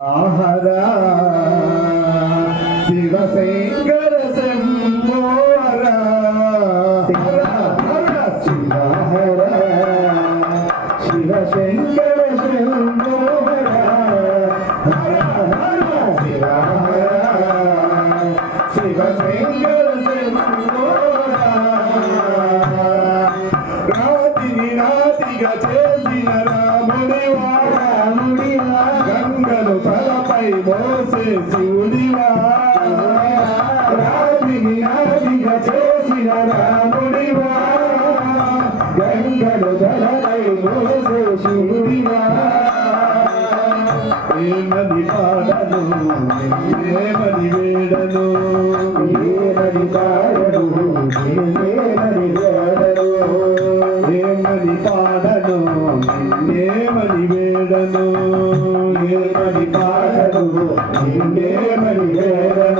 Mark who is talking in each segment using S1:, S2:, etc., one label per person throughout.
S1: ఆహరా. శివశంకర శంభోరా హర హర శివ హర తలపై మోసే శివుడివా రాజుని రాజుగా చేసిన రామ ఏమని పాడను? ఏమని వేడను? ఏమని పాడను? ఏమని వేడను? ఏమని పాడను? ఏమని వేడను? ఏమని పాడను? ఏమని వేడను?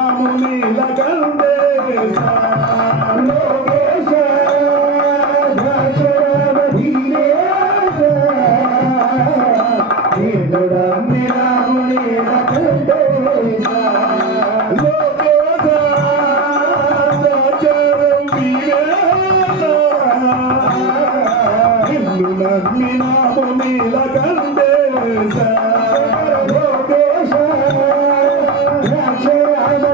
S1: I'm on harmony like a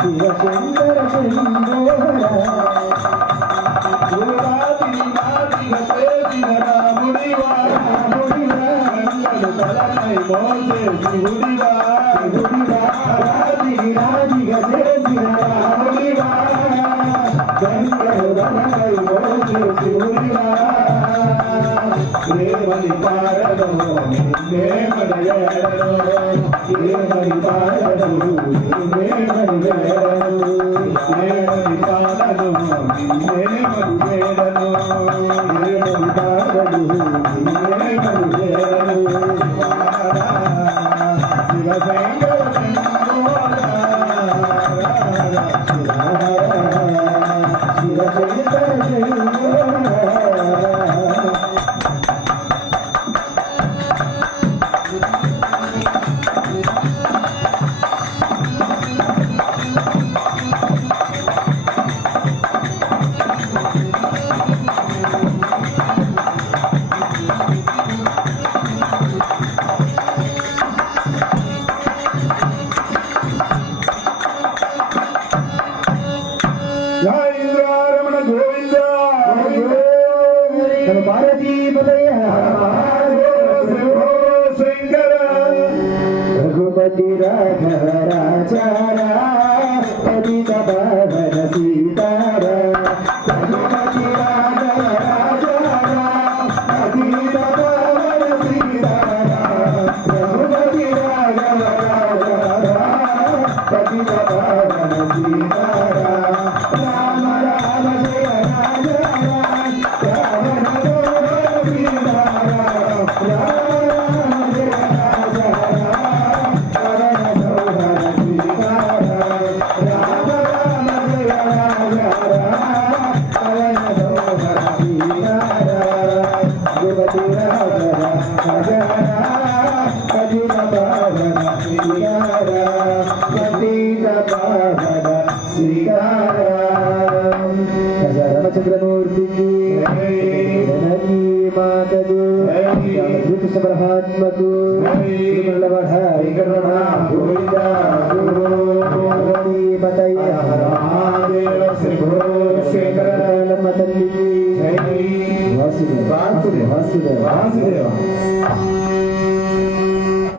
S2: Shiva Shankara శంభోరా
S1: తలపై మోసే శివుడివా
S2: శివుడివా రాజి రాజిగా చేసిన రాముడివా గంగలు గంగై మోసే శివుడివా
S1: ప్రేమని పాడను నిన్నేమని వేడను శివశంకర
S2: रघुपती रघ राजा